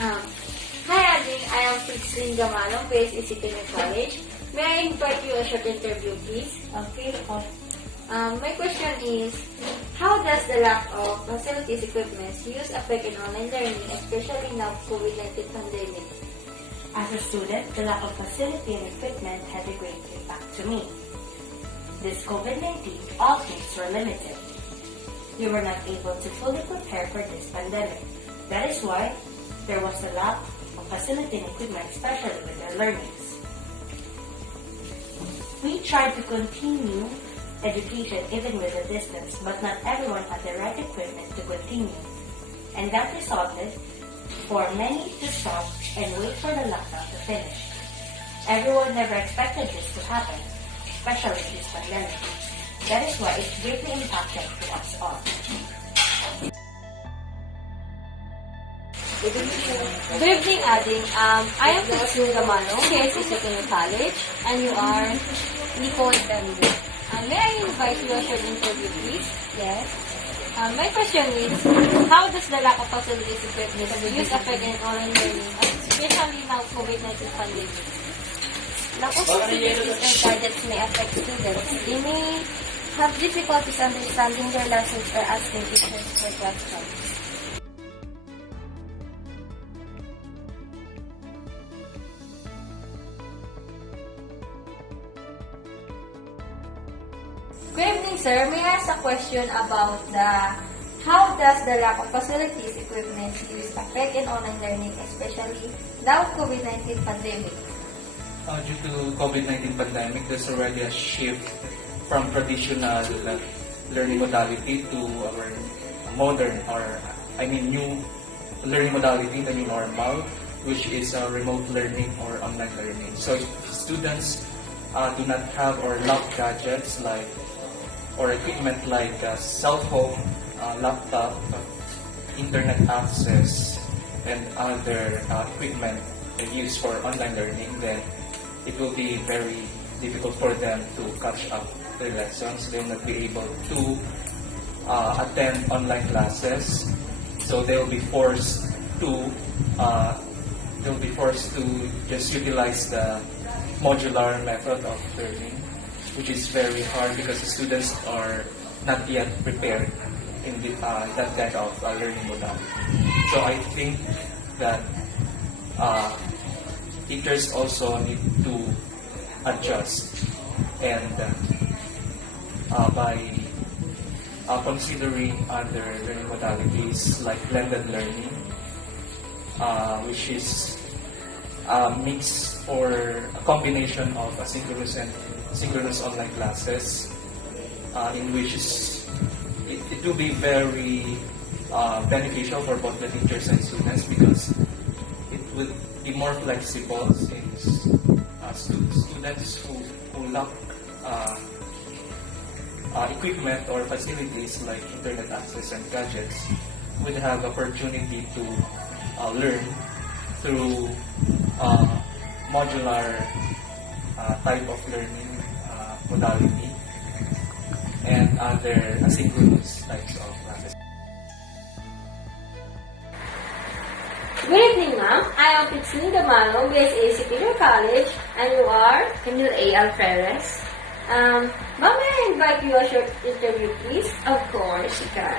Um, Hi, Ading. I am Pritslin Gamanong, based in City College. May I invite you a short interview, please? Okay, My question is, how does the lack of facilities equipment used affect in online learning, especially now COVID-19 pandemic? as a student, the lack of facility and equipment had a great impact to me. This COVID-19, all things were limited. We were not able to fully prepare for this pandemic. That is why there was a lack of facility and equipment, especially with their learnings. We tried to continue education even with a distance, but not everyone had the right equipment to continue. And that resulted for many to stop and wait for the lockdown to finish. Everyone never expected this to happen, especially this pandemic. That is why it greatly impacted to us all. Good evening, Ading. I am Pritslin Gamanong, based in City College, and you are Nicole Tembo. May I invite you a short interview, please? Yes. My question is, how does the lack of facilities equipment used affect in online learning, especially now COVID-19 pandemic? Lack of facilities and gadgets may affect students. They may have difficulties understanding their lessons or asking teachers for questions. Good evening, sir. May I ask a question about how does the lack of facilities equipment used affect in online learning, especially now COVID-19 pandemic? Due to COVID-19 pandemic, there's already a shift from traditional learning modality to our modern new learning modality, the new normal, which is remote learning or online learning. So if students do not have or lack gadgets or equipment like cell phone, laptop, internet access, and other equipment used for online learning, then it will be very difficult for them to catch up their lessons. They will not be able to attend online classes, so they will be forced to just utilize the modular method of learning, which is very hard because the students are not yet prepared in that kind of learning modality. So I think that teachers also need to adjust and by considering other learning modalities like blended learning, which is a mix or a combination of asynchronous and synchronous online classes, in which it will be very beneficial for both the teachers and students because it will be more flexible since students who lack equipment or facilities like internet access and gadgets would have opportunity to learn through modular type of learning modality and other asynchronous types of classes. Good evening, ma'am. I am Pritslin Gamanong, based in City College, and you are Emil A. Alferez. Ma'am, may I invite you a short interview, please? Of course, you can.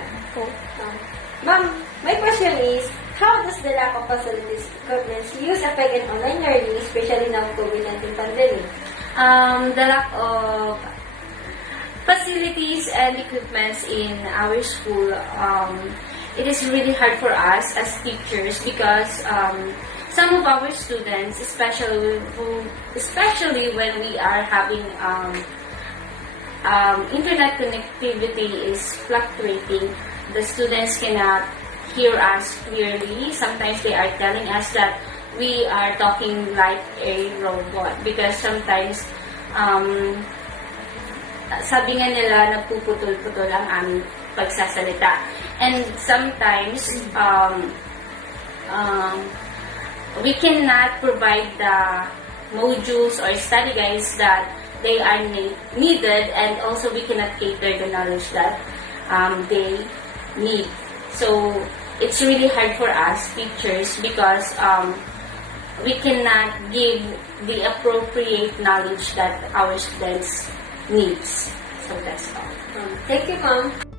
Ma'am, my question is, how does the lack of facilities equipment used affect in online learning, especially now COVID-19 pandemic? The lack of facilities and equipments in our school, it is really hard for us as teachers because some of our students, especially when we are having internet connectivity is fluctuating, the students cannot hear us clearly. Sometimes they are telling us that we are talking like a robot because sometimes sabi nga nila nagpuputol-putol ang aming pagsasalita. And sometimes we cannot provide the modules or study guides that they are needed, and also we cannot cater the knowledge that they need. So it's really hard for us teachers because we cannot give the appropriate knowledge that our students needs. So that's all. Thank you, ma'am.